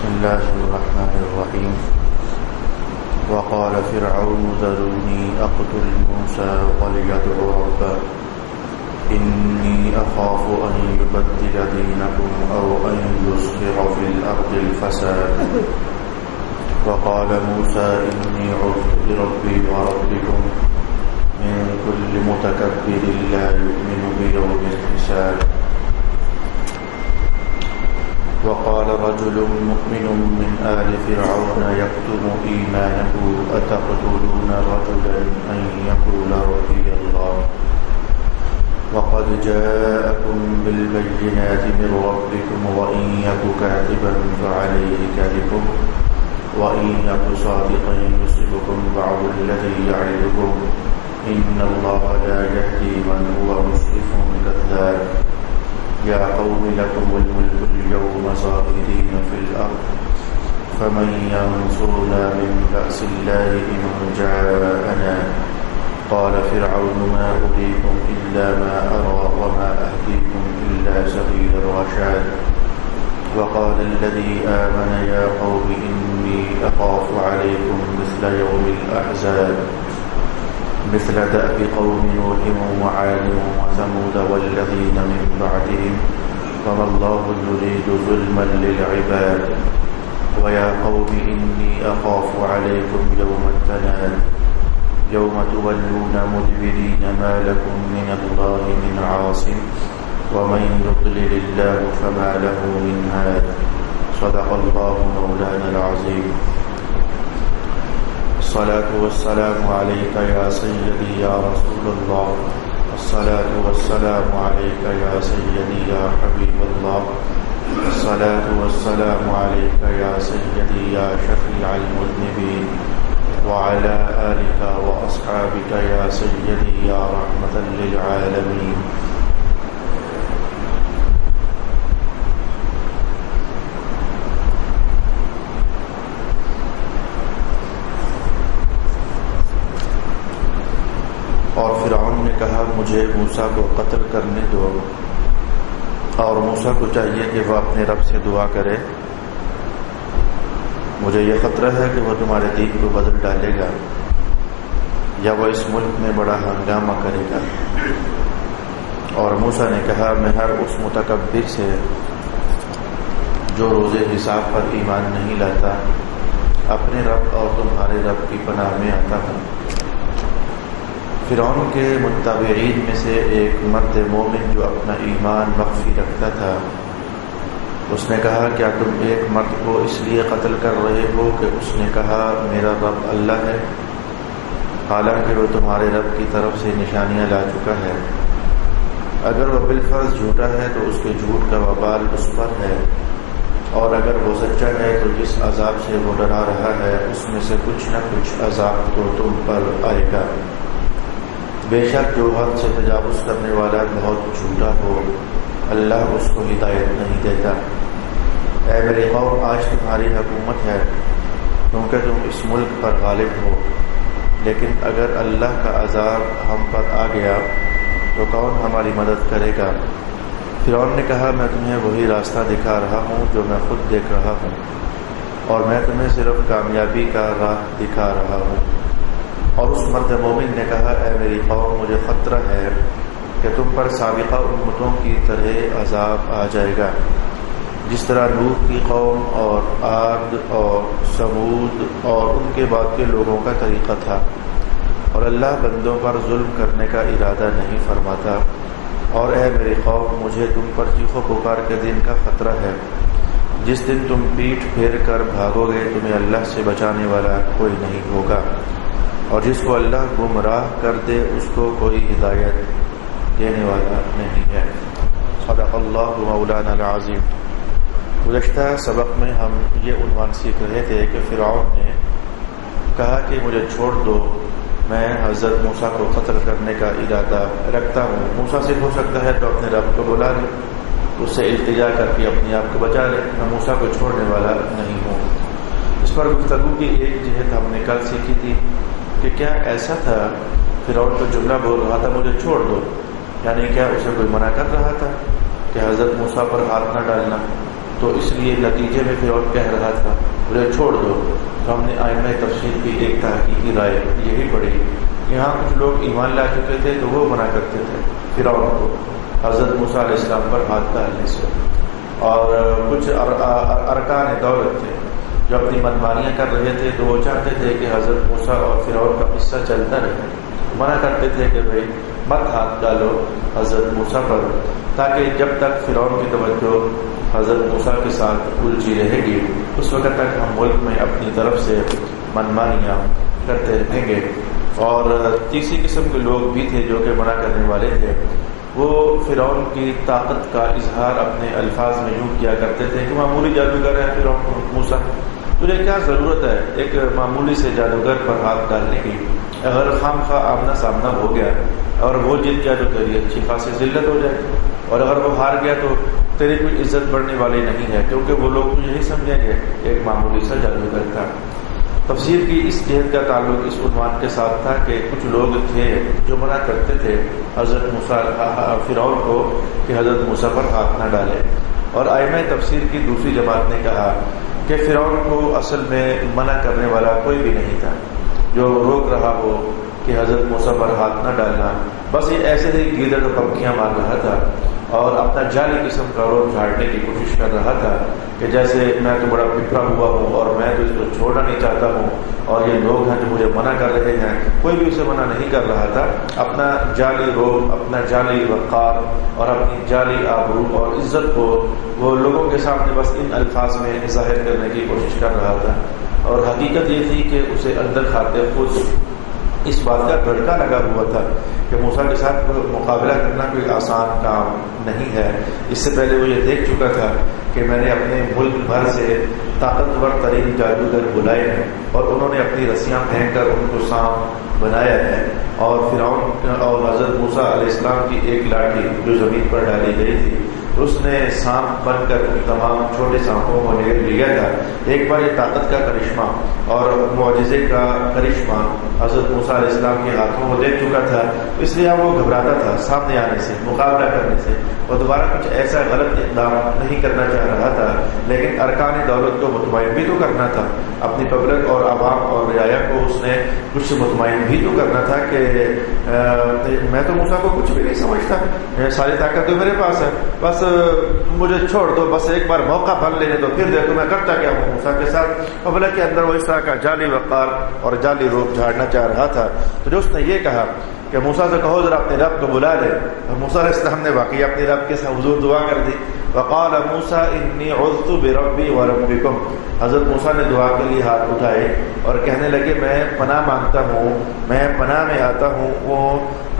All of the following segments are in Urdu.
بسم الله الرحمن الرحيم. وقال فرعون ذروني أقتل موسى وليدع ربه إني أخاف أن يبدل دينكم أو أن يظهر في الأرض الفساد. وقال موسى إني عذت بربي وربكم من كل متكبر لا يؤمن بيوم الحساب. وقال رجل مؤمن من آل فرعون يكتم إيمانه أتقتلون رجلا أن يقول ربي الله وقد جاءكم بالبينات من ربكم وإن يك كاذبا فعليه كذبه وإن يك صادقا يصبكم بعض الذي يعدكم إن الله لا يهدي من هو مسرف كذاب. يا قوم لكم الملك اليوم ظاهرين في الأرض فمن ينصرنا من بأس الله إن جاءنا. قال فرعون ما أريكم إلا ما أرى وما أهديكم إلا سبيل الرشاد. وقال الذي آمن يا قوم إني أخاف عليكم مثل يوم الأحزاب مثل دأب قوم نوح وعاد وثمود والذين من بعدهم وما الله يريد ظلما للعباد. ويا قوم إني أخاف عليكم يوم التناد يوم تولون مدبرين ما لكم من الله من عاصم ومن يضلل الله فما له من هاد. صدق الله مولانا العظيم. الصلاة والسلام عليك يا سيدي يا رسول الله. الصلاة والسلام عليك يا سيدي يا حبيب الله. الصلاة والسلام عليك يا سيدي يا شفيع المذنبين وعلى آلك وأصحابك يا سيدي يا رحمة للعالمين. اور فرعون نے کہا مجھے موسیٰ کو قتل کرنے دو، اور موسیٰ کو چاہیے کہ وہ اپنے رب سے دعا کرے، مجھے یہ خطرہ ہے کہ وہ تمہارے دین کو بدل ڈالے گا یا وہ اس ملک میں بڑا ہنگامہ کرے گا۔ اور موسیٰ نے کہا میں ہر اس متکبر سے جو روز حساب پر ایمان نہیں لاتا اپنے رب اور تمہارے رب کی پناہ میں آتا ہوں۔ فرعون کے متبعین میں سے ایک مرد مومن جو اپنا ایمان مخفی رکھتا تھا، اس نے کہا کیا تم ایک مرد کو اس لیے قتل کر رہے ہو کہ اس نے کہا میرا رب اللہ ہے، حالانکہ وہ تمہارے رب کی طرف سے نشانیاں لا چکا ہے؟ اگر وہ بالفرض جھوٹا ہے تو اس کے جھوٹ کا وبال اس پر ہے، اور اگر وہ سچا ہے تو جس عذاب سے وہ ڈرا رہا ہے اس میں سے کچھ نہ کچھ عذاب تو تم پر آئے گا۔ بے شک جو حد سے تجاوز کرنے والا بہت جھوٹا ہو اللہ اس کو ہدایت نہیں دیتا۔ اے میری قوم آج تمہاری حکومت ہے کیونکہ تم اس ملک پر غالب ہو، لیکن اگر اللہ کا عذاب ہم پر آ گیا تو کون ہماری مدد کرے گا؟ فرعون نے کہا میں تمہیں وہی راستہ دکھا رہا ہوں جو میں خود دیکھ رہا ہوں، اور میں تمہیں صرف کامیابی کا راہ دکھا رہا ہوں۔ اور اس مرد مومن نے کہا اے میری قوم مجھے خطرہ ہے کہ تم پر سابقہ امتوں کی طرح عذاب آ جائے گا، جس طرح نوح کی قوم اور عاد اور ثمود اور ان کے بعد کے لوگوں کا طریقہ تھا، اور اللہ بندوں پر ظلم کرنے کا ارادہ نہیں فرماتا۔ اور اے میری قوم مجھے تم پر چیخ و پکار کے دن کا خطرہ ہے، جس دن تم پیٹھ پھیر کر بھاگو گے تمہیں اللہ سے بچانے والا کوئی نہیں ہوگا، اور جس کو اللہ گمراہ کر دے اس کو کوئی ہدایت دینے والا نہیں ہے۔ صدق اللہ مولانا العظیم۔ گزشتہ سبق میں ہم یہ عنوان سیکھ رہے تھے کہ فرعون نے کہا کہ مجھے چھوڑ دو، میں حضرت موسیٰ کو قتل کرنے کا ارادہ رکھتا ہوں۔ موسیٰ سے ہو سکتا ہے تو اپنے رب کو بلا لے، اس سے التجا کر کے اپنے آپ کو بچا لے، میں موسیٰ کو چھوڑنے والا نہیں ہوں۔ اس پر گفتگو کی ایک جہت ہم نے کل سیکھی تھی کہ کیا ایسا تھا فرعون تو جملہ بول رہا تھا مجھے چھوڑ دو، یعنی کیا اسے کوئی منع کر رہا تھا کہ حضرت موسیٰ پر ہاتھ نہ ڈالنا؟ تو اس لیے نتیجے میں فرعون کہہ رہا تھا مجھے چھوڑ دو۔ تو ہم نے ائمہ تفسیر کی ایک تحقیقی رائے یہی پڑھی، یہاں کچھ لوگ ایمان لا چکے تھے تو وہ منع کرتے تھے فرعون کو حضرت موسیٰ علیہ السلام پر ہاتھ ڈالنے سے، اور کچھ ارکان دولت تھے جو اپنی منمانیاں کر رہے تھے، تو وہ چاہتے تھے کہ حضرت موسیٰ اور فرعون کا قصہ چلتا رہے، منع کرتے تھے کہ بھئی مت ہاتھ ڈالو حضرت موسیٰ پر، تاکہ جب تک فرعون کی توجہ حضرت موسیٰ کے ساتھ الجھی رہے گی اس وقت تک ہم ملک میں اپنی طرف سے منمانیاں کرتے رہیں گے۔ اور تیسری قسم کے لوگ بھی تھے جو کہ منع کرنے والے تھے، وہ فرعون کی طاقت کا اظہار اپنے الفاظ میں یوں کیا کرتے تھے کہ معمولی جادوگر ہے فرعون موسیٰ، تجھے کیا ضرورت ہے ایک معمولی سے جادوگر پر ہاتھ ڈالنے کی، اگر خام خواہ آمنا سامنا ہو گیا اور وہ جیت گیا تو تیری اچھی خاصی ذلت ہو جائے، اور اگر وہ ہار گیا تو تیری کوئی عزت بڑھنے والی نہیں ہے، کیونکہ وہ لوگ یہی سمجھیں گے ایک معمولی سا جادوگر تھا۔ تفسیر کی اس جہت کا تعلق اس عنوان کے ساتھ تھا کہ کچھ لوگ تھے جو منع کرتے تھے حضرت موسیٰ فرعون کو کہ حضرت موسیٰ پر ہاتھ نہ ڈالے، اور ائمہ تفسیر کی دوسری جماعت نے کہا کہ فرعون کو اصل میں منع کرنے والا کوئی بھی نہیں تھا جو روک رہا ہو کہ حضرت موسیٰ پر ہاتھ نہ ڈالنا، بس یہ ایسے ہی گیدڑ پمکیاں مار رہا تھا اور اپنا جعلی قسم کا روپ جھاڑنے کی کوشش کر رہا تھا کہ جیسے میں تو بڑا بکھرا ہوا ہوں اور میں تو اس کو چھوڑنا نہیں چاہتا ہوں، اور یہ لوگ ہیں جو مجھے منع کر رہے ہیں، کوئی بھی اسے منع نہیں کر رہا تھا، اپنا جعلی روپ، اپنا جعلی وقار اور اپنی جعلی آبرو اور عزت کو وہ لوگوں کے سامنے بس ان الفاظ میں ظاہر کرنے کی کوشش کر رہا تھا، اور حقیقت یہ تھی کہ اسے اندر کھاتے خود اس بات کا دھڑکا لگا ہوا تھا کہ موسیٰ کے ساتھ مقابلہ کرنا کوئی آسان کام نہیں ہے۔ اس سے پہلے وہ یہ دیکھ چکا تھا کہ میں نے اپنے ملک بھر سے طاقتور ترین جادوگر بلائے ہیں اور انہوں نے اپنی رسیاں پھینک کر ان کو سانپ بنایا ہے، اور فرعون اور حضرت موسیٰ علیہ السلام کی ایک لاٹھی جو زمین پر ڈالی گئی تھی اس نے سانپ بن کر ان تمام چھوٹے سانپوں کو نگل لیا تھا۔ ایک بار یہ طاقت کا کرشمہ اور معجزے کا کرشمہ حضرت موسیٰ علیہ السلام کے ہاتھوں کو دیکھ چکا تھا، اس لیے وہ گھبراتا تھا سامنے آنے سے، مقابلہ کرنے سے، اور دوبارہ کچھ ایسا غلط اقدام نہیں کرنا چاہ رہا تھا، لیکن ارکان دولت کو مطمئن بھی تو کرنا تھا، اپنی پبلک اور عوام اور رعایا کو اس نے کچھ سے مطمئن بھی تو کرنا تھا کہ میں تو موسیٰ کو کچھ بھی نہیں سمجھتا، ساری طاقت تو میرے پاس ہے، بس مجھے چھوڑ دو، بس ایک بار موقع بھر لینے دو، پھر دیکھو میں کرتا کیا ہوں موسیٰ کے ساتھ۔ پبلک کے اندر وہ اس طرح کا جعلی وقار اور جعلی روپ جھاڑنا چاہ رہا تھا، تو جو اس نے یہ کہا کہ موسیٰ سے کہو ذرا اپنے رب کو بلا لے، اور موسیٰ علیہ السلام نے واقعی اپنے رب کے ساتھ حضور دعا کر دی، وقال موسیٰ انی عذت بربی وربکم، حضرت موسیٰ نے دعا کے لیے ہاتھ اٹھائے اور کہنے لگے میں پناہ مانگتا ہوں، میں پناہ میں آتا ہوں، وہ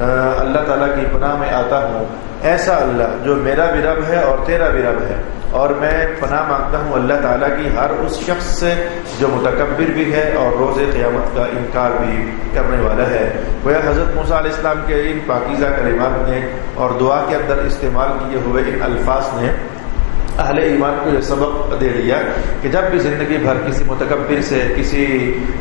اللہ تعالیٰ کی پناہ میں آتا ہوں، ایسا اللہ جو میرا بھی رب ہے اور تیرا بھی رب ہے، اور میں پناہ مانگتا ہوں اللہ تعالیٰ کی ہر اس شخص سے جو متکبر بھی ہے اور روز قیامت کا انکار بھی کرنے والا ہے۔ وہ حضرت موسیٰ علیہ السلام کے ان پاکیزہ کلمات نے اور دعا کے اندر استعمال کیے ہوئے ان الفاظ نے اہل ایمان کو یہ سبق دے دیا کہ جب بھی زندگی بھر کسی متکبر سے، کسی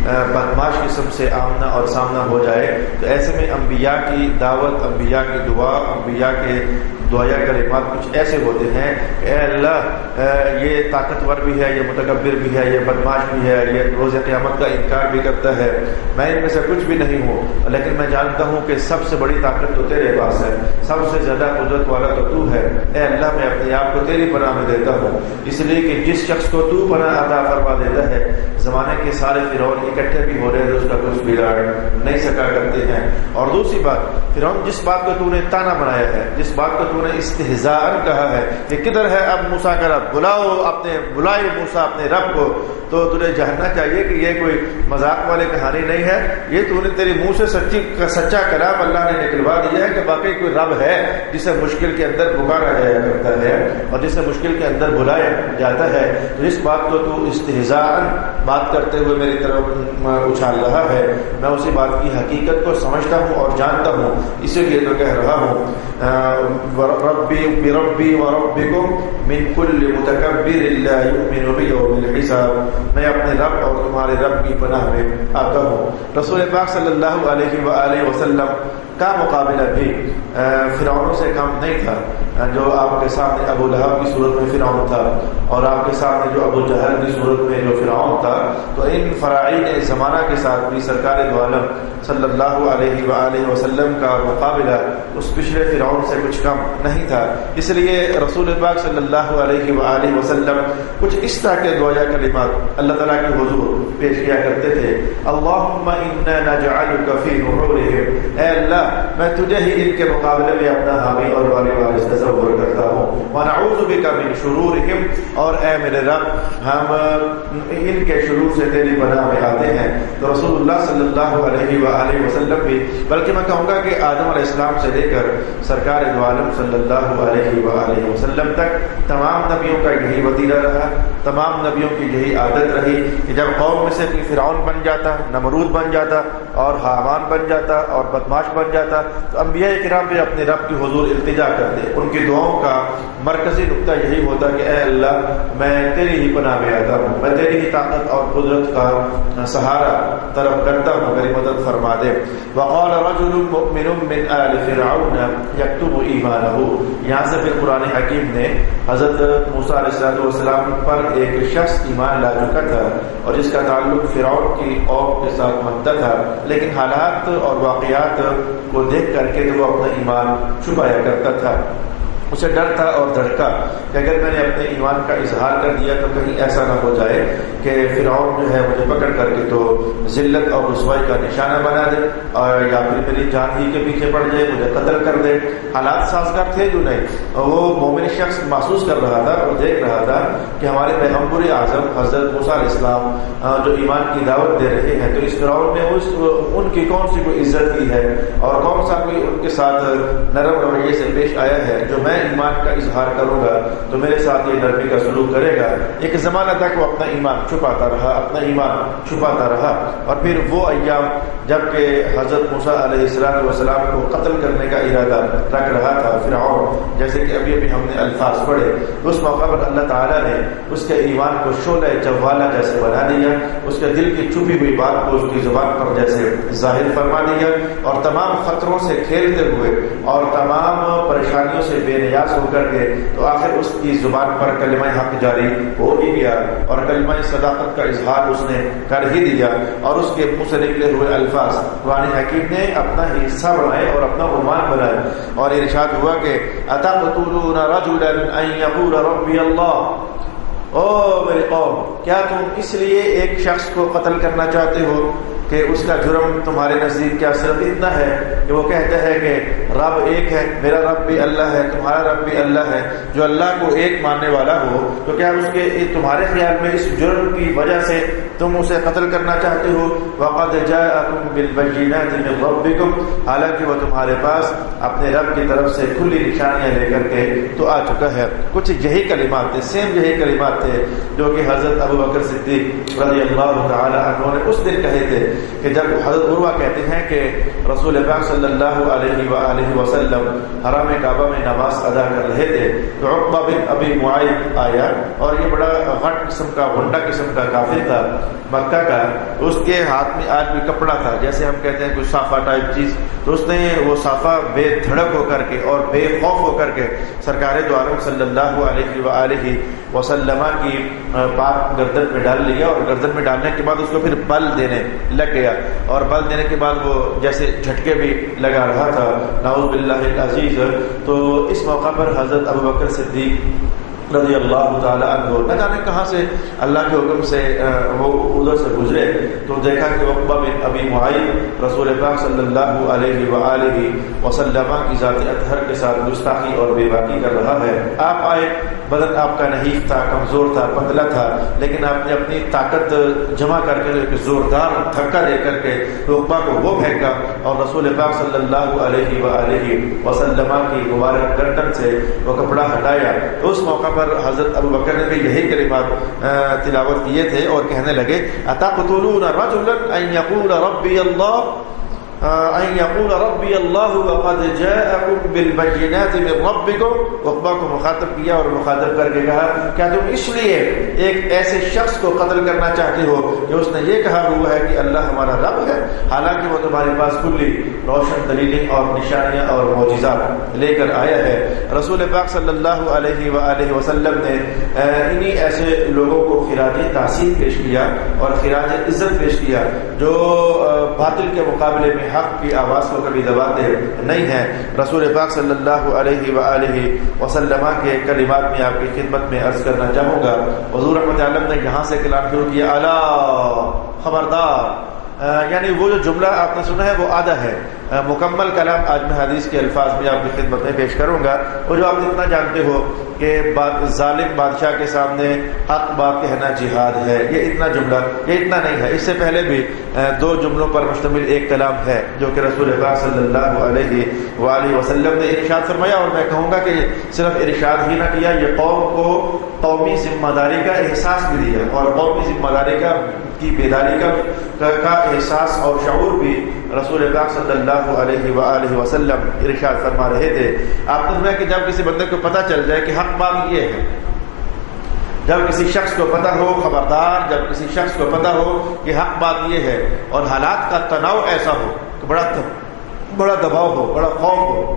بدمعاش قسم سے آمنا اور سامنا ہو جائے تو ایسے میں انبیاء کی دعوت، انبیاء کی دعا، انبیاء کے دعائیا کلمات کچھ ایسے ہوتے ہیں، اے اللہ یہ طاقتور بھی ہے، یہ متکبر بھی ہے، یہ بدمعاش بھی ہے، یہ روز قیامت کا انکار بھی کرتا ہے، میں ان میں سے کچھ بھی نہیں ہوں، لیکن میں جانتا ہوں کہ سب سے بڑی طاقت تو تیرے پاس ہے، سب سے زیادہ قدرت والا تو ہے، اے اللہ میں اپنے آپ کو تیری پناہ میں دیتا ہوں، اس لیے کہ جس شخص کو تو پناہ عطا فرما دیتا ہے، زمانے کے سارے فرعون اکٹھے بھی ہو رہے ہیں، اس کا کچھ بگاڑ نہیں سکا کرتے ہیں۔ اور دوسری بات، فرعون جس بات کو تو نے تانا بنایا ہے، جس بات کو نے استہزاءً کہا ہے کہ کدھر ہے اب موسیٰ کا رب، بلائے موسیٰ اپنے رب کو، تو تجھے جاننا چاہیے کہ یہ کوئی مذاق والی کہانی نہیں ہے، یہ تو نے تیری منہ سے سچا کلام اللہ نے نکلوا دیا ہے کہ واقعی کوئی رب ہے جسے مشکل کے اندر پکارا جایا کرتا ہے اور جسے مشکل کے اندر بلایا جاتا ہے، تو اس بات کو تو استہزاءً بات کرتے ہوئے میری طرف اچھال رہا ہے، میں اسی بات کی حقیقت کو سمجھتا ہوں اور جانتا ہوں، اسی لیے تو کہہ رہا ہوں ربی بربی وربکم من کل متکبر لا یؤمن بیوم الحساب، میں اپنے رب اور تمہارے رب کی پناہ میں آتا ہوں۔ رسول پاک صلی اللہ علیہ وآلہ وسلم کا مقابلہ بھی فرعونوں سے کم نہیں تھا، جو آپ کے سامنے ابو لہب کی صورت میں فرعون تھا اور آپ کے سامنے جو ابو جہل کی صورت میں جو فرعون تھا، تو ان فراعین زمانہ کے ساتھ بھی سرکار دو عالم صلی اللہ علیہ وآلہ وسلم کا مقابلہ اس پچھلے فرعون سے کچھ کم نہیں تھا۔ اس لیے رسول پاک صلی اللہ علیہ وآلہ وسلم کچھ اس طرح کے دعائیہ کلمات اللہ تعالیٰ کے حضور پیش کیا کرتے تھے، اللہم انا نجعلک فی نحورہم، اے اللہ میں تجھے ہی ان کے مقابلے میں اپنا حامی اور والی وارث تصور کرتا ہوں، ونعوذ بک من شرورہم، اور اے میرے رب ہم ان کے شرور سے تیری پناہ میں آتے ہیں۔ تو رسول اللہ صلی اللہ علیہ وآلہ وسلم بھی، بلکہ میں کہوں گا کہ آدم علیہ السلام سے لے کر سرکار دو عالم صلی اللہ علیہ وآلہ وسلم تک تمام نبیوں کا یہی وتیرہ رہا، تمام نبیوں کی یہی عادت رہی کہ جب قوم میں سے کوئی فرعون بن جاتا، نمرود بن جاتا اور حامان بن جاتا اور بدماش بن جاتا، تو انبیاء کرام بھی اپنے رب کی حضور التجا کرتے۔ ان کی دعاؤں کا مرکزی نقطہ یہی ہوتا کہ اے اللہ میں تیری ہی پناہ میں آتا ہوں، میں تیری ہی طاقت اور قدرت کا سہارا طلب کرتا ہوں، میری مدد فرما دے۔ وقال رجل مؤمن من آل فرعون یکتب ایمانہ، یہاں سے پھر قرآن حکیم نے حضرت موسیٰ علیہ السلام پر ایک شخص ایمان لا چکا تھا اور جس کا تعلق فرعون کی قوم کے ساتھ منتا تھا، لیکن حالات اور واقعات کو دیکھ کر کے وہ اپنا ایمان چھپایا کرتا تھا۔ اسے ڈر تھا اور دھڑکا کہ اگر میں نے اپنے ایمان کا اظہار کر دیا تو کہیں ایسا نہ ہو جائے کہ فرعون جو ہے مجھے پکڑ کر کے تو ذلت اور رسوائی کا نشانہ بنا دے، اور یا پھر میری جان ہی کے پیچھے پڑ جائے، مجھے قتل کر دے۔ حالات سازگار تھے جو نہیں، وہ مومن شخص محسوس کر رہا تھا اور دیکھ رہا تھا کہ ہمارے پیغمبر اعظم حضرت موسیٰ علیہ السلام جو ایمان کی دعوت دے رہے ہیں، تو اس فرعون نے ان کی کون سی کوئی عزت کی ہے اور کون سا کوئی ان کے ساتھ نرم رویے سے پیش آیا ہے جو میں ایمان کا اظہار کروں گا تو میرے ساتھ یہ نرمی کا سلوک کرے گا۔ ایک زمانہ تک وہ اپنا ایمان چھپاتا رہا، اپنا ایمان چھپاتا رہا، اور پھر وہ ایام جب کہ حضرت موسیٰ علیہ السلام کو قتل کرنے کا ارادہ رکھ رہا تھا فرعون، جیسے کہ ابھی ہم نے الفاظ پڑھے، اس موقع پر اللہ تعالیٰ نے اس کے ایمان کو شعلہ جوالہ جیسے بنا دیا، اس کے دل کی چھپی ہوئی بات کو اس کی زبان پر جیسے ظاہر فرما دیا، اور تمام خطروں سے کھیلتے ہوئے اور تمام پریشانیوں سے بے نیاز ہو کر کے تو آخر اس کی زبان پر کلمہ حق جاری ہو ہی گیا اور کلمہ صداقت کا اظہار اس نے کر ہی دیا، اور اس کے منہ سے نکلے ہوئے الفاظ قرآن حکیم نے اپنا حصہ بنائے اور اپنا عنوان بنائے، اور ارشاد ہوا کہ اتقتلون رجلا ان یقول ربی اللہ، او میری قوم کیا تم اس لیے ایک شخص کو قتل کرنا چاہتے ہو کہ اس کا جرم تمہارے نزدیک کیا صرف اتنا ہے کہ وہ کہتا ہے کہ رب ایک ہے، میرا رب بھی اللہ ہے، تمہارا رب بھی اللہ ہے، جو اللہ کو ایک ماننے والا ہو، تو کیا اس کے تمہارے خیال میں اس جرم کی وجہ سے تم اسے قتل کرنا چاہتے ہو؟ وقد جاءکم بالبینات من ربکم، حالانکہ وہ تمہارے پاس اپنے رب کی طرف سے کھلی نشانیاں لے کر کے تو آ چکا ہے۔ کچھ یہی کلمات تھے، سیم یہی کلمات تھے جو کہ حضرت ابو بکر صدیق رضی اللہ تعالی عنہ نے اس دن کہے تھے کہ جب حضرت عروہ کہتے ہیں کہ رسول پاک صلی اللہ علیہ وآلہ وسلم حرم کعبہ میں نماز ادا کر رہے تھے تو عقبہ بن ابی معیط آیا، اور یہ بڑا غٹ قسم کا غنڈہ قسم کا کافر تھا مکہ کا، اس کے ہاتھ میں آج بھی کپڑا تھا، جیسے ہم کہتے ہیں کوئی صافہ ٹائپ چیز، تو اس نے وہ صافہ بے دھڑک ہو کر کے اور بے خوف ہو کر کے سرکار دو عالم صلی اللہ علیہ وآلہ وسلم کی پاک گردن میں ڈال لیا، اور گردن میں ڈالنے کے بعد اس کو پھر بل دینے لگ گیا، اور بل دینے کے بعد وہ جیسے جھٹکے بھی لگا رہا تھا، نعوذ باللہ العزیز۔ تو اس موقع پر حضرت ابو بکر صدیق رضی اللہ تعالی عنہ نہ جانے کہاں سے اللہ کے حکم سے وہ ادھر سے گزرے تو دیکھا کہ عقبہ بن ابی معیط رسول پاک صلی اللہ علیہ وآلہ وسلم کی ذات اطہر کے ساتھ گستاخی اور بے باکی کر رہا ہے۔ آپ آئے، بدن آپ کا نحیف تھا، کمزور تھا، پتلا تھا، لیکن آپ نے اپنی طاقت جمع کر کے ایک زوردار دھکا دے کر کے عقبہ کو وہ پھینکا اور رسول پاک صلی اللہ علیہ وآلہ وسلم کی مبارک گردن سے وہ کپڑا ہٹایا۔ تو اس موقع پر حضرت ابو بکر نے بھی یہی کلمات تلاوت کیے تھے اور کہنے لگے اتقتلون رجلا ان یقول ربی اللہ، ان یقول ربی اللہ وقد جاءکم بالبینات من ربکم، عقبہ کو مخاطب کیا اور مخاطب کر کے کہا کیا تم اس لیے ایک ایسے شخص کو قتل کرنا چاہتے ہو کہ اس نے یہ کہا ہوا ہے کہ اللہ ہمارا رب ہے، حالانکہ وہ تمہارے پاس کلی روشن دلیلیں اور نشانیاں اور معجزات لے کر آیا ہے۔ رسول پاک صلی اللہ علیہ وآلہ وسلم نے انہی ایسے لوگوں کو خراج تحسین پیش کیا اور خراج عزت پیش کیا جو باطل کے مقابلے میں حق کی آواز کو کبھی دباتے نہیں ہیں۔ رسول پاک صلی اللہ علیہ وآلہ وسلم کے کلمات میں آپ کی خدمت میں عرض کرنا چاہوں گا۔ حضور رحمۃ اللہ نے یہاں سے کلام شروع کیا، الا خبردار، یعنی وہ جو جملہ آپ نے سنا ہے وہ آدھا ہے، مکمل کلام آج میں حدیث کے الفاظ میں آپ کی خدمت میں پیش کروں گا۔ اور جو آپ اتنا جانتے ہو کہ ظالم بادشاہ کے سامنے حق بات کہنا جہاد ہے، یہ اتنا جملہ، یہ اتنا نہیں ہے، اس سے پہلے بھی دو جملوں پر مشتمل ایک کلام ہے جو کہ رسول پاک صلی اللہ علیہ وآلہ وسلم نے ارشاد فرمایا، اور میں کہوں گا کہ صرف ارشاد ہی نہ کیا، یہ قوم کو قومی ذمہ داری کا احساس بھی دیا، اور قومی ذمہ داری کی بیداری کا احساس اور شعور بھی رسول پاک صلی اللہ علیہ وآلہ وسلم ارشاد فرما رہے تھے۔ آپ نے سنا کہ جب کسی بندے کو پتہ چل جائے کہ حق بات یہ ہے، جب کسی شخص کو پتہ ہو، خبردار، جب کسی شخص کو پتہ ہو کہ حق بات یہ ہے اور حالات کا تناؤ ایسا ہو کہ بڑا دباؤ ہو، بڑا خوف ہو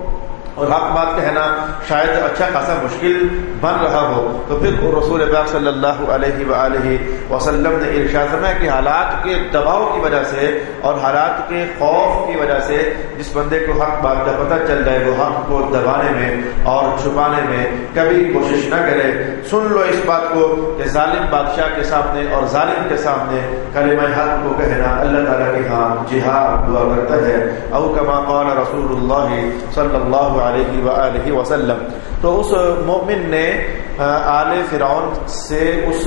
اور حق بات کہنا شاید اچھا خاصا مشکل بن رہا ہو، تو پھر رسول پاک صلی اللہ علیہ وآلہ وسلم نے ارشاد فرمایا کہ حالات کے دباؤ کی وجہ سے اور حالات کے خوف کی وجہ سے جس بندے کو حق بات کا پتہ چل جائے وہ حق کو دبانے میں اور چھپانے میں کبھی کوشش نہ کرے۔ سن لو اس بات کو کہ ظالم بادشاہ کے سامنے اور ظالم کے سامنے کلمہ حق کو کہنا اللہ تعالیٰ کے ہاں جہاد ہوا کرتا ہے، او کما قال رسول اللہ صلی اللہ علیہ وآلہ وسلم۔ تو اس مومن نے آل فرعون سے اس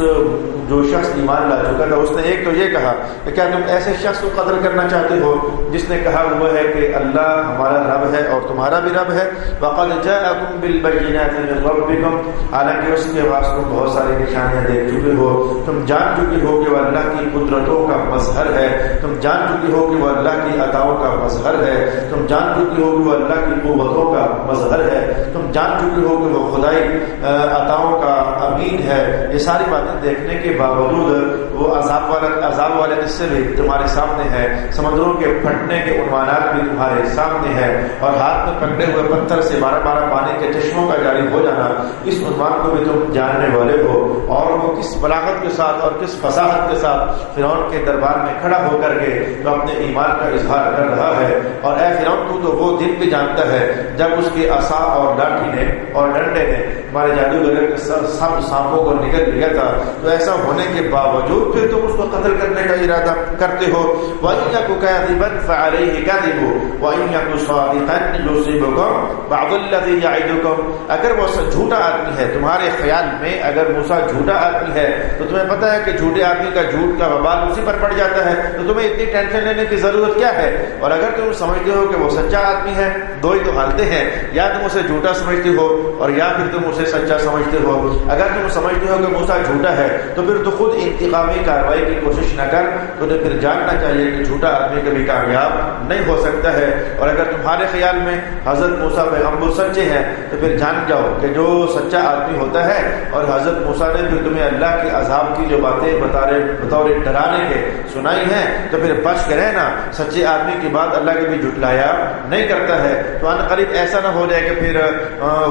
جو شخص ایمان لا چکا تھا اس نے ایک تو یہ کہا کہ کیا تم ایسے شخص کو قتل کرنا چاہتے ہو جس نے کہا ہوا ہے کہ اللہ ہمارا رب ہے اور تمہارا بھی رب ہے، وقد جاءکم بالبینات من ربکم، حالانکہ اس کے بعد تم بہت ساری نشانیاں دیکھ چکے ہو، تم جان چکے ہو کہ وہ اللہ کی قدرتوں کا مظہر ہے، تم جان چکے ہو کہ وہ اللہ کی عطاؤں کا مظہر ہے، تم جان چکے ہو کہ وہ اللہ کی قوتوں کا مظہر ہے، تم جان چکے ہو کہ وہ خدائی عطاؤں کا امین ہے۔ یہ ساری باتیں دیکھنے کے باوجود وہ عذاب والے قصے بھی تمہارے سامنے ہے، سمندروں کے پھٹنے کے عنوانات بھی تمہارے سامنے ہے، اور ہاتھ میں پکڑے ہوئے پتھر سے بارہ پانی کے چشموں کا جاری ہو جانا، اس عنوان کو بھی تم جاننے والے ہو۔ اور وہ کس بلاغت کے ساتھ اور کس فصاحت کے ساتھ فرعون کے دربار میں کھڑا ہو کر کے تو اپنے ایمان کا اظہار کر رہا ہے، اور اے فرعون تو وہ دن بھی جانتا ہے جب اس کی عصا اور لاٹھی نے اور ڈنڈے نے ہمارے جادوگر کے سب سانپوں کو نکل لیا تھا، تو ایسا ہونے کے باوجود پھر تم اس کو قتل کرنے کا ارادہ کرتے ہو۔ وَإِنْ يَكُ كَاذِبًا فَعَلَيْهِ كَذِبُهُ وَإِنْ يَكُ صَادِقًا يُصِبْكُم بَعْضُ الَّذِي يَعِدُكُم، اگر وہ جھوٹا آدمی ہے تمہارے خیال میں، اگر موسیٰ جھوٹا آدمی ہے تو تمہیں پتہ ہے کہ جھوٹے آدمی کا جھوٹ کا وبال اسی پر پڑ جاتا ہے، تو تمہیں اتنی ٹینشن لینے کی ضرورت کیا ہے؟ اور اگر تم سمجھتے ہو کہ وہ سچا آدمی ہے، دو ہی تو حالتیں ہیں، یا تم اسے جھوٹا سمجھتے ہو اور یا پھر تم اسے سچا سمجھتے ہو۔ اگر تم سمجھتے ہو کہ موسیٰ جھوٹا ہے تو پھر تو خود انتقامی کارروائی کی کوشش نہ کر، تو پھر جاننا چاہیے کہ جھوٹا آدمی کبھی کامیاب نہیں ہو سکتا ہے۔ اور اگر تمہارے خیال میں حضرت موسیٰ پیغمبر سچے ہیں تو پھر جان جاؤ کہ جو سچا آدمی ہوتا ہے، اور حضرت موسیٰ نے جو تمہیں اللہ کے عذاب کی جو باتیں بطور ڈرانے کے سنائی ہیں تو پھر بچ کے رہنا، سچے آدمی کی بات اللہ کے بھی جھٹلایا نہیں کرتا ہے۔ تو ان قریب ایسا نہ ہو جائے کہ پھر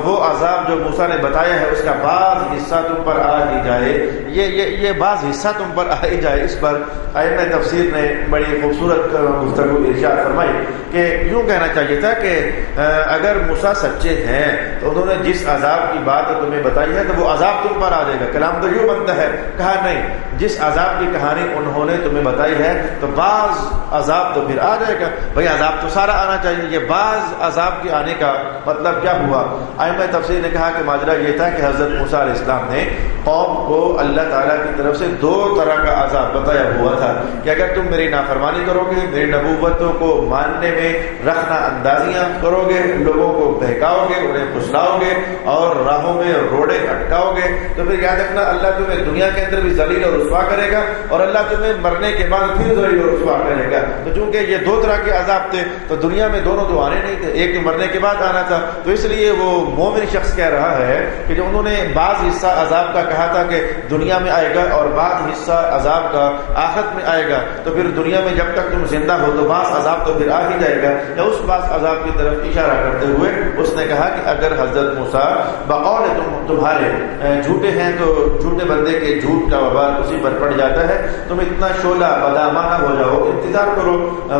وہ عذاب جو موسیٰ نے بتایا ہے اس کا بعض حصہ تم پر آ ہی جائے، یہ بعض حصہ تم پر آ ہی جائے۔ اس پر ائمہ تفسیر نے بڑی خوبصورت گفتگو ارشاد فرمائی کہ یوں کہنا چاہیے تھا کہ اگر موسیٰ سچے ہیں تو انہوں نے جس عذاب کی بات تمہیں بتائی ہے تو وہ عذاب تم پر آ جائے گا، کلام تو یوں بنتا ہے، کہا نہیں، جس عذاب کی کہانی انہوں نے تمہیں بتائی ہے تو بعض عذاب تو پھر آ جائے گا۔ بھئی عذاب تو سارا آنا چاہیے، یہ بعض عذاب کے آنے کا مطلب کیا ہوا؟ ائمہ تفسیر نے کہا کہ ماجرا یہ تھا کہ حضرت موسیٰ علیہ السلام نے قوم کو اللہ تعالیٰ کی طرف سے دو طرح کا عذاب بتایا ہوا تھا کہ اگر تم میری نافرمانی کرو گے، میری نبوتوں کو ماننے میں رخنا اندازیاں کرو گے، لوگوں کو بہکاؤ گے، انہیں پھسلاؤ گے اور راہوں میں روڑے اٹکاؤ گے، تو پھر یاد رکھنا اللہ تمہیں دنیا کے اندر بھی ذلیل اور رسوا کرے گا اور اللہ تمہیں مرنے کے بعد پھر ذلیل اور رسوا کرے گا۔ تو چونکہ یہ دو طرح کے عذاب تھے تو دنیا میں دونوں تو آنے نہیں تھے، ایک مرنے کے بعد آنا تھا، تو اس لیے وہ مومن شخص کہہ رہا ہے کہ جو انہوں نے بعض حصہ عذاب کا کہا تھا کہ دنیا میں آئے گا اور بعض حصہ عذاب کا آخرت میں آئے گا، تو پھر دنیا میں جب تک تم زندہ ہو تو بعض عذاب تو پھر آ ہی جائے گا، یا اس بعض عذاب کی طرف اشارہ کرتے ہوئے اس نے کہا کہ اگر حضرت موسیٰ بقول تمہارے جھوٹے ہیں تو جھوٹے بندے کے جھوٹ کا وبال اسی پر پڑ جاتا ہے، تم اتنا شعلہ بدامہ نہ ہو جاؤ، انتظار کرو،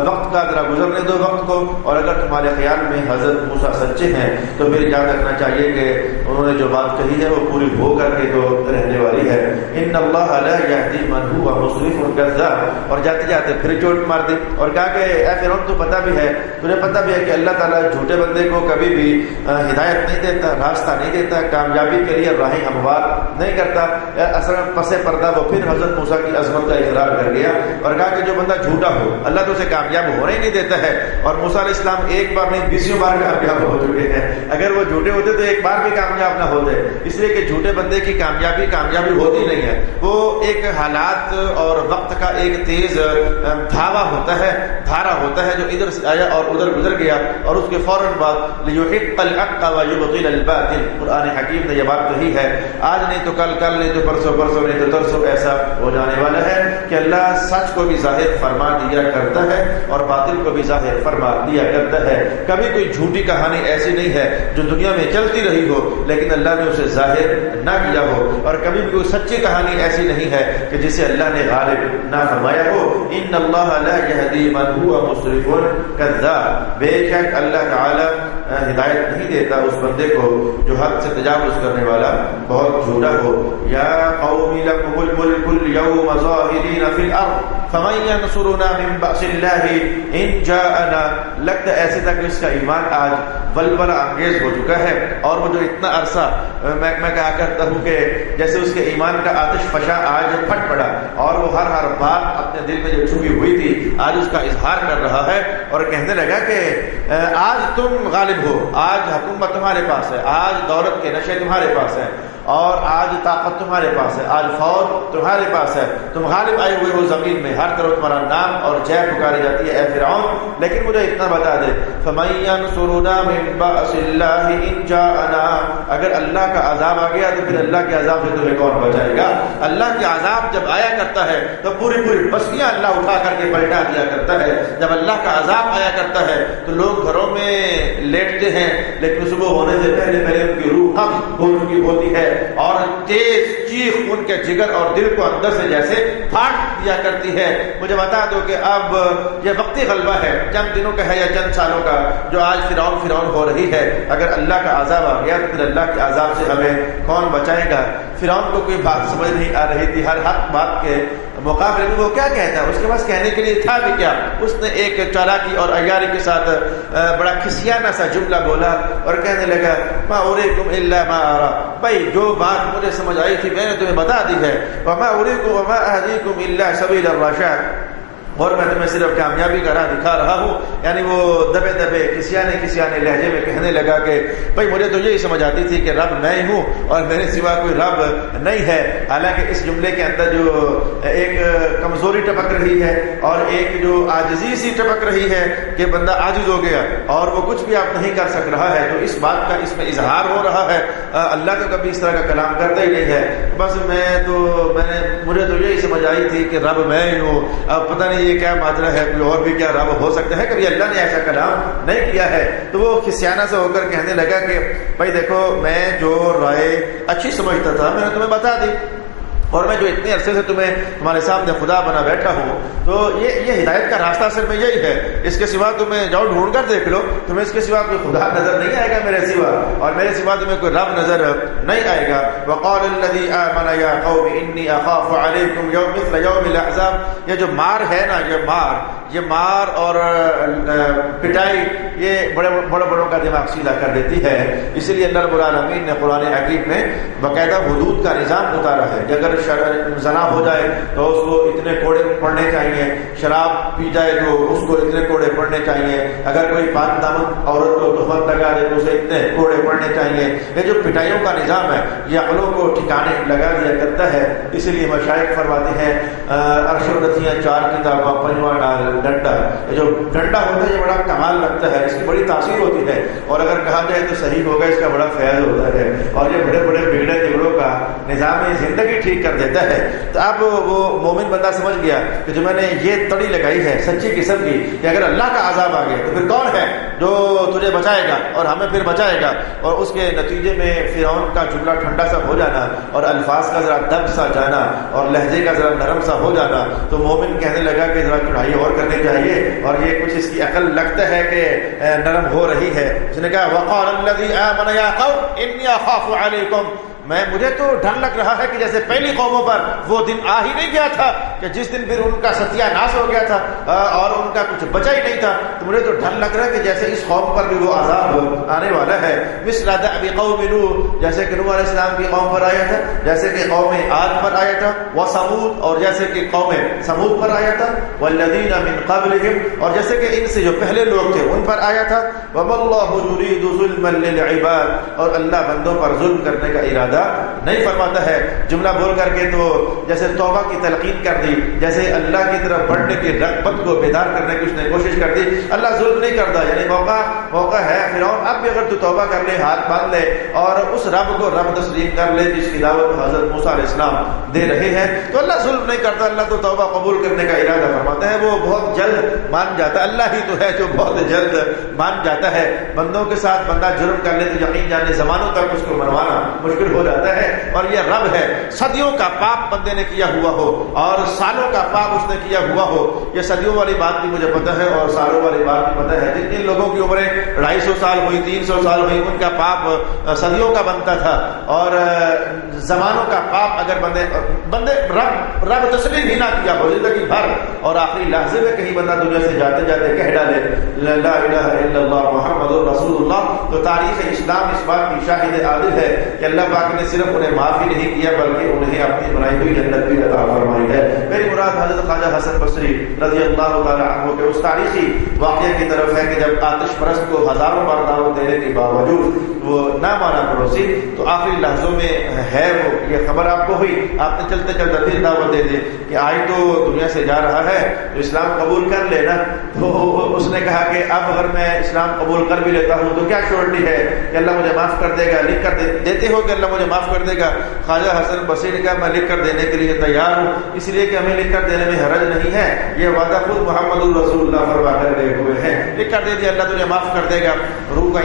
وقت کا ذرا گزرنے دو وقت کو، اور اگر تمہارے خیال میں حضرت موسیٰ سچے ہیں تو پھر یاد رکھنا چاہیے کہ انہوں نے جو بات کہی ہے وہ پوری ہو کر کے تو رہنے والی ہے۔ ان اللہ لا یہدی من هو مسرف کذاب، اور جاتے جاتے پھر چوٹ مار دی اور کہا کہ اے فرعون تو پتہ بھی ہے، تجھے پتہ بھی ہے کہ اللہ تعالیٰ جھوٹے بندے کو کبھی بھی ہدایت نہیں دیتا، راستہ نہیں دیتا، کامیابی کے لیے راہیں ہموار نہیں کرتا۔ اصل پس پردہ وہ پھر حضرت موسیٰ کی عظمت کا اقرار کر گیا اور کہا کہ جو بندہ جھوٹا ہو اللہ تو اسے کامیاب ہونے ہی نہیں دیتا ہے، اور موسیٰ علیہ السلام ایک بار نہیں 20 بار کامیاب ہو چکے ہیں، اگر وہ جھوٹے ہوتے تو ایک بار بھی کامیاب نہ ہوتے، اس لیے کہ جھوٹے بندے کی کامیابی ہوتی نہیں ہے، وہ ایک حالات اور وقت کا ایک تیز دھاوا ہوتا ہے، دھارا ہوتا ہے جو ادھر سے آیا اور ادھر گزر گیا، اور اس کے فوراً بعد لیحق الحق ویبطل الباطل، قرآن حکیم نے یہ بات کہی ہے، آج نہیں تو کل، کل نہیں تو پرسوں، پرسوں نہیں تو ترسوں ایسا ہو جانے والا ہے کہ اللہ سچ کو بھی ظاہر فرما دیا کرتا ہے اور باطل کو بھی ظاہر فرما دیا کرتا ہے۔ کبھی کوئی جھوٹی کہانی ایسی نہیں ہے جو دنیا میں چلتی رہی ہو لیکن اللہ نے اسے ظاہر نہ کیا ہو، اور کبھی بھی کوئی سچی کہانی ایسی نہیں ہے کہ جسے اللہ نے غالب نہ فرمایا ہو۔ ان اللہ لا یہدی من هو مسرف کذاب، بے شک اللہ تعالی ہدایت نہیں دیتا اس بندے کو جو حد سے تجاوز کرنے والا بہت جھوٹا ہو۔ یا قوم لکم الملک اليوم ظاہرین فی الارض فمن ینصرنا من بأس اللہ ان جاءنا، لگتا ایسے تک اس کا ایمان آج ولولہ انگیز ہو چکا ہے، اور وہ جو اتنا عرصہ میں کہا کرتا ہوں کہ جیسے اس کے ایمان کا آتش فشاں آج پھٹ پڑا اور وہ ہر بات اپنے دل میں جو چھپی ہوئی تھی آج اس کا اظہار کر رہا ہے اور کہنے لگا کہ آج تم غالب ہو، آج حکومت تمہارے پاس ہے، آج دولت کے نشے تمہارے پاس ہیں، اور آج طاقت تمہارے پاس ہے، آج فوج تمہارے پاس ہے، تم غالب آئے ہوئے ہو زمین میں، ہر طرف تمہارا نام اور جے پکاری جاتی ہے اے فرعون، لیکن مجھے اتنا بتا دے فَمَن يَنصُرُنَا مِن بَأْسِ اللَّهِ إِن جَاءَنَا، اگر اللہ کا عذاب آ گیا تو پھر اللہ کے عذاب سے تمہیں کون بچائے گا؟ اللہ کے عذاب جب آیا کرتا ہے تو پوری پوری بستیاں اللہ اٹھا کر کے پلٹا دیا کرتا ہے، جب اللہ کا عذاب آیا کرتا ہے تو لوگ گھروں میں لیٹتے ہیں لیکن صبح ہونے سے پہلے پہلے ان کی روح ہم ہو چکی ہوتی ہے اور تیز چیخ ان کے جگر اور دل کو اندر سے جیسے پھاٹ دیا کرتی ہے۔ مجھے بتا دو کہ اب یہ وقتی غلبہ ہے، چند دنوں کا ہے یا چند سالوں کا، جو آج فرعون ہو رہی ہے، اگر اللہ کا عذاب آ گیا تو پھر اللہ کے عذاب سے ہمیں کون بچائے گا؟ فرعون کو کوئی بات سمجھ نہیں آ رہی تھی، ہر حق بات کے مقابلے میں وہ کیا کہتا ہے، اس کے پاس کہنے کے لیے تھا بھی کیا؟ اس نے ایک چالاکی اور عیاری کے ساتھ بڑا کھسیانہ سا جملہ بولا اور کہنے لگا ما اریکم الا ما ارا، بھائی جو بات مجھے سمجھ آئی تھی میں نے تمہیں بتا دی ہے، وما اریکم وما اهدیکم الا سبیل الرشاد، اور میں تمہیں صرف کامیابی کا راہ دکھا رہا ہوں۔ یعنی وہ دبے دبے کسیانے لہجے میں کہنے لگا کہ بھائی مجھے تو یہی سمجھ آتی تھی کہ رب میں ہی ہوں اور میرے سوا کوئی رب نہیں ہے، حالانکہ اس جملے کے اندر جو ایک کمزوری ٹپک رہی ہے اور ایک جو عاجزی سی ٹپک رہی ہے کہ بندہ عاجز ہو گیا اور وہ کچھ بھی آپ نہیں کر سک رہا ہے، تو اس بات کا اس میں اظہار ہو رہا ہے۔ اللہ تو کبھی اس طرح کا کلام کرتا ہی نہیں ہے، بس مجھے تو یہی سمجھ آئی تھی کہ رب میں ہی ہوں، اب پتہ نہیں یہ کیا ماجرا ہے، کوئی اور بھی کیا رب ہو سکتا ہے، کبھی اللہ نے ایسا کلام نہیں کیا ہے۔ تو وہ کھسیانہ سے ہو کر کہنے لگا کہ بھائی دیکھو میں جو رائے اچھی سمجھتا تھا میں نے تمہیں بتا دی، اور میں جو اتنے عرصے سے تمہارے سامنے خدا بنا بیٹھا ہوں، تو یہ ہدایت کا راستہ صرف میں یہی ہے، اس کے سوا تمہیں جاؤ ڈھونڈ کر دیکھ لو، تمہیں اس کے سوا کوئی خدا نظر نہیں آئے گا میرے سوا، اور میرے سوا تمہیں کوئی رب نظر نہیں آئے گا۔ وقال الذي آمن يا قوم اني اخاف عليكم مثل يوم الاحزاب، یہ جو مار ہے نا، یہ مار یہ مار اور پٹائی یہ بڑوں کا دماغ سیدھا کر دیتی ہے. اسی لیے اللہ رب العالمین نے قرآن حکیم میں باقاعدہ حدود کا نظام اتارا ہے کہ اگر زنا ہو جائے تو اس کو اتنے کوڑے پڑنے چاہیے، شراب پی جائے تو اس کو اتنے کوڑے پڑنے چاہیے، اگر کوئی پاک دامن عورت کو تہمت لگا دے تو اسے اتنے کوڑے پڑنے چاہیے. یہ جو پٹائیوں کا نظام ہے یہ عقلوں کو ٹھکانے لگا دیا کرتا ہے. اسی لیے مشائخ فرماتے ہیں عرش و نتیاں 4 کتاباں پنجواں ڈال ڈنڈا. یہ جو ڈنڈا ہوتا ہے یہ بڑا کمال لگتا ہے، اس کی بڑی تاثیر ہوتی ہے، اور اگر کہا جائے تو صحیح ہوگا اس کا بڑا فیض ہوتا ہے، اور یہ بڑے بڑے بگڑے جگڑوں کا نظام زندگی ٹھیک کر دیتا ہے. تو اب وہ مومن بندہ سمجھ گیا کہ جو میں نے یہ تڑی لگائی ہے سچی قسم کی کہ اگر اللہ کا عذاب آ گیا تو پھر کون ہے جو تجھے بچائے گا اور ہمیں پھر بچائے گا. اور اس کے نتیجے میں فرعون کا جملہ ٹھنڈا سا ہو جانا اور الفاظ کا ذرا دب سا جانا اور لہجے کا ذرا نرم سا ہو جانا. تو مومن کہنے لگا کہ ذرا چڑھائی اور کرنی چاہیے، اور یہ کچھ اس کی عقل لگتا ہے کہ نرم ہو رہی ہے. اس نے کہا وقال الذی آمن یا قوم انی اخاف علیکم، مجھے تو ڈر لگ رہا ہے کہ جیسے پہلی قوموں پر وہ دن آ ہی نہیں گیا تھا کہ جس دن پھر ان کا ستیہ ناش ہو گیا تھا اور ان کا کچھ بچا ہی نہیں تھا، تو مجھے تو ڈر لگ رہا ہے کہ جیسے اس قوم پر بھی وہ عذاب آنے والا ہے. مثل دأب قوم نوح، جیسے کہ نوح علیہ السلام کی قوم پر آیا تھا، جیسے کہ قوم عاد پر آیا تھا، وثمود، اور جیسے کہ قوم ثمود پر آیا تھا، والذین من قبلہم، اور جیسے کہ ان سے جو پہلے لوگ تھے ان پر آیا تھا. وما اللہ یرید ظلما للعباد، اور اللہ بندوں پر ظلم کرنے کا ارادہ نہیں فرماتا ہے. جملہ بول کر کے تو جیسے توبہ کی تلقین کر دی، جیسے اللہ کی طرف بڑھنے کی رغبت کو بیدار کرنے کی اس نے کوشش کر دی. اللہ ظلم نہیں کرتا، یعنی موقع ہے فرعون اب بھی اگر تو توبہ کر لے، ہاتھ باندھ لے اور اس رب کو رب تسلیم کر لے جس کی دعوت حضرت موسیٰ علیہ السلام دے رہے ہیں، تو اللہ ظلم نہیں کرتا. اللہ تو توبہ قبول کرنے کا ارادہ فرماتا ہے، وہ بہت جلد مان جاتا ہے. اللہ ہی تو ہے جو بہت جلد مان جاتا ہے. بندوں کے ساتھ بندہ جرم کر لے تو یقین جانے زمانوں تک اس کو منوانا مشکل ہو جاتا ہے، اور یہ رب ہے. صدیوں کا پاپ بندے نے کیا ہوا ہو اور سالوں کا پاپ اس نے کیا ہوا ہو، یہ صدیوں والی بات بھی مجھے پتہ ہے اور سالوں والی بات بھی پتہ ہے. جن لوگوں کی عمریں 250 سال ہوئی، 300 سال ہوئی، ان کا پاپ صدیوں کا بنتا تھا، اور زمانوں کا پاپ اگر بندے رب تسلیم ہی نہ کیا ہو زندگی بھر اور آخری لحظے میں کہیں بندہ دنیا سے جاتے جاتے کہہ ڈالے لا الہ الا اللہ محمد رسول اللہ، تو تاریخ اسلام اس بات کی شاہد عادل ہے کہ اللہ پاک نے صرف انہیں معاف ہی نہیں کیا بلکہ انہیں اپنی بنائی ہوئی جنت بھی عطا فرمائی ہے. میری مراد حضرت خواجہ حسن بصری رضی اللہ تعالی عنہ کے اس تاریخی واقعے کی طرف ہے کہ جب آتش پرست کو ہزاروں بار دعوت دینے کے باوجود وہ نہ مانا پڑوسی، تو آخری لحظوں میں ہے وہ یہ خبر آپ کو ہوئی، آپ نے چلتے چلتے پھر دعوت دے دی کہ آج تو دنیا سے جا رہا ہے تو اسلام قبول کر لینا. تو اس نے کہا کہ اب اگر میں اسلام قبول کر بھی لیتا ہوں تو کیا شورٹی ہے کہ اللہ مجھے معاف کر دے گا؟ لکھ کر دیتے ہو کہ اللہ مجھے معاف کر دے گا؟ خواجہ حسن بصری نے کہا میں لکھ کر دینے کے لیے تیار ہوں، اس لیے کہ ہمیں لکھ کر دینے میں حرج نہیں ہے، یہ وعدہ خود محمد الرسول اللہ فرما کر گئے ہوئے ہیں. لکھ کر دے دیا، اللہ تجھے معاف کر دے گا. روح کا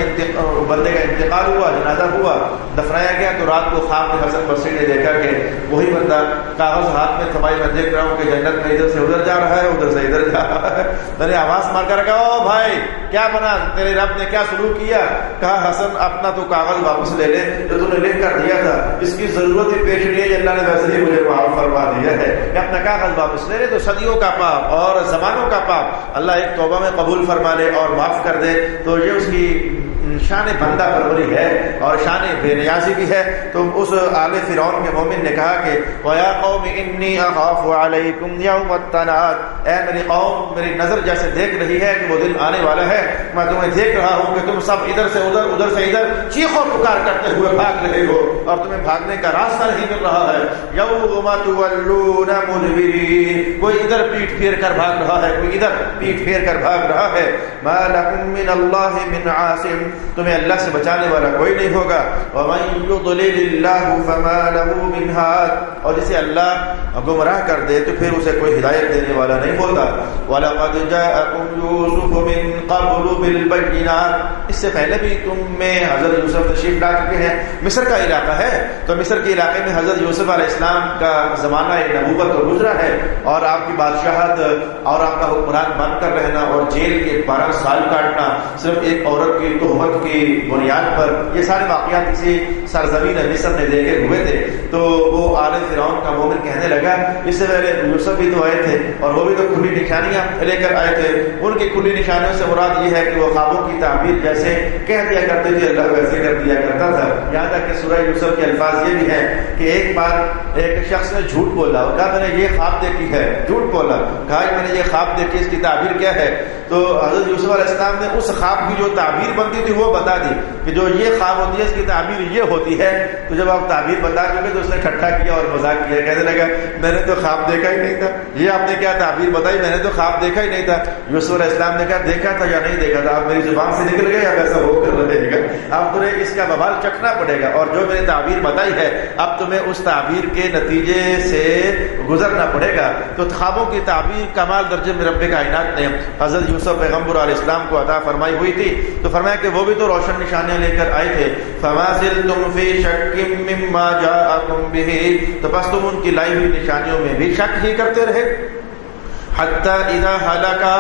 بندے کا انتقال ہوا، جنازہ ہوا، دفنایا گیا، تو رات کو خواب میں حسن بصری نے دیکھا کہ وہی بندہ کاغذ ہاتھ میں تھمائے میں دیکھ رہا ہوں کہ جنت میں ادھر سے ادھر جا رہا ہے، ادھر سے ادھر جا رہا ہے. میں نے آواز مار کر کہا او بھائی کیا بنا، تیرے رب نے کیا سلوک کیا؟ کہا حسن اپنا تو کاغذ واپس لے لے جو تو نے لکھ کر دیا تھا، اس کی ضرورت ہی پیش نہیں ہے، اللہ نے ویسے ہی مجھے معاف فرما دیا ہے کہ اپنا کاغذ واپس لے لے. تو صدیوں کا پاپ اور زمانوں کا پاپ اللہ ایک توبہ میں قبول فرما لے اور معاف کر دے، تو یہ اس کی شان بندہ پروری ہے اور شان بے نیازی بھی ہے. تو اس آل فرعون کے مومن نے کہا کہ وَيَا قَوْمِ إِنِّي أَخَافُ عَلَيْكُمْ يَوْمَ التَّنَادِ، اے میری قوم میری نظر جیسے دیکھ رہی ہے کہ وہ دن آنے والا ہے، میں تمہیں دیکھ رہا ہوں کہ تم سب ادھر سے ادھر ادھر سے ادھر چیخو پکار کرتے ہوئے بھاگ رہے ہو اور تمہیں بھاگنے کا راستہ نہیں مل رہا ہے. يَوْمَ تُوَلُّونَ مُدْبِرِينَ، کوئی ادھر پیٹھ پھیر کر بھاگ رہا ہے، کوئی ادھر پیٹھ پھیر کر بھاگ رہا ہے. مَا لَكُم مِّنَ اللَّهِ مِنْ عَاصِمٍ، تمہیں اللہ سے بچانے والا کوئی نہیں ہوگا. وَمَن يُضْلِلِ اللَّهُ فَمَا لَهُ مِنْ هَادٍ، اور جسے اللہ گمراہ کر دے تو پھر اسے کوئی ہدایت دینے والا نہیں ہوتا. وَلَقَدْ جَاءَكُمْ يُوسُفُ مِنْ قَبْلُ بِالْبَيِّنَاتِ، اس سے پہلے بھی تم میں حضرت یوسف تشریف لا چکے ہیں. مصر کا علاقہ ہے تو مصر کے علاقے میں حضرت یوسف علیہ السلام کا زمانہ نبوت تو گزرا ہے، اور آپ کی بادشاہت اور آپ کا حکمران بن کر رہنا اور جیل کے 12 سال کاٹنا صرف ایک عورت کی تہمت کی بنیاد پر، یہ سارے واقعات کسی سرزمین مصر میں دیکھے ہوئے تھے. تو وہ آل فرعون کا مومن کہنے لگا اس سے پہلے یوسف بھی تو آئے تھے اور وہ بھی تو کھلی نشانیاں لے کر آئے تھے، ان کی کھلی نشانیوں سے مراد یہ ہے کہ وہ خوابوں کی تعبیر جیسے کہہ دیا کرتے تھے اللہ ویسے کر دیا کرتا تھا۔ یہاں تک کہ سورہ یوسف کے الفاظ یہ بھی ہیں کہ ایک بار ایک شخص نے جھوٹ بولا اور کہا میں نے یہ خواب دیکھی ہے، جھوٹ بولا، کہا میں نے یہ خواب دیکھی، اس کی تعبیر کیا ہے؟ تو حضرت یوسف علیہ السلام نے اس خواب کی جو تعبیر بنتی تھی وہ بتا دی کہ جو یہ خواب ہوتی ہے اس کی تعبیر یہ ہوتی ہے۔ تو جب آپ تعبیر بتا چکے تو اس نے ٹھٹھا کیا اور مذاق کیا، کہنے لگا میں نے تو خواب دیکھا ہی نہیں تھا، یہ آپ نے کیا تعبیر بتائی، میں نے تو خواب دیکھا ہی نہیں تھا۔ یوسف علیہ السلام نے کہا دیکھا تھا یا نہیں دیکھا تھا، اب میری زبان سے نکل گیا، اب ایسا ہو کر رہے گا، اب تمہیں اس کا بوال چکھنا پڑے گا، اور جو میں نے تعبیر بتائی ہے اب تمہیں اس تعبیر کے نتیجے سے گزرنا پڑے گا۔ تو خوابوں کی تعبیر کمال درجے میں رب کائنات نے حضرت یوسف پیغمبر علیہ السلام کو عطا فرمائی ہوئی تھی، تو فرمایا کہ وہ بھی تو روشن نشانیاں لے کر آئے تھے۔ فما زلتم فی شک مما جاءکم بہ، تو بس تم ان کی لائی ہوئی نشانیوں میں بھی شک ہی کرتے رہے۔ حتی اذا ہلکا،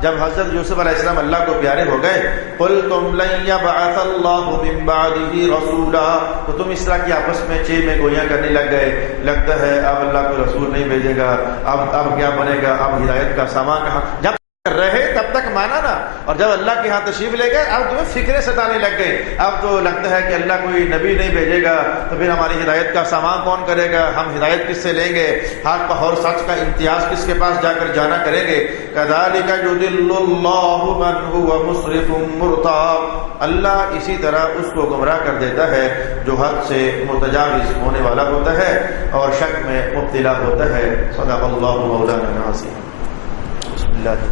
جب حضرت یوسف علیہ السلام اللہ کو پیارے ہو گئے، قلتم لن یبعث اللہ من بعدہ رسولا، تو تم اس طرح کی آپس میں چہ میں گویاں کرنے لگ گئے، لگتا ہے اب اللہ کو رسول نہیں بھیجے گا، اب کیا بنے گا، اب ہدایت کا سامان کہاں؟ جب رہے تب تک مانا نا، اور جب اللہ کے ہاں تشریف لے گئے اب تمہیں فکریں ستانے لگ گئے، اب تو لگتا ہے کہ اللہ کوئی نبی نہیں بھیجے گا تو پھر ہماری ہدایت کا سامان کون کرے گا، ہم ہدایت کس سے لیں گے، حق اور سچ کا امتیاز کس کے پاس جا کر جانا کریں گے۔ کذالک یضل اللہ من هو مسرف مرتاب، اللہ اسی طرح اس کو گمراہ کر دیتا ہے جو حد سے متجاوز ہونے والا ہوتا ہے اور شک میں مبتلا ہوتا ہے۔ صدق اللہ مولانا العظیم۔ بسم اللہ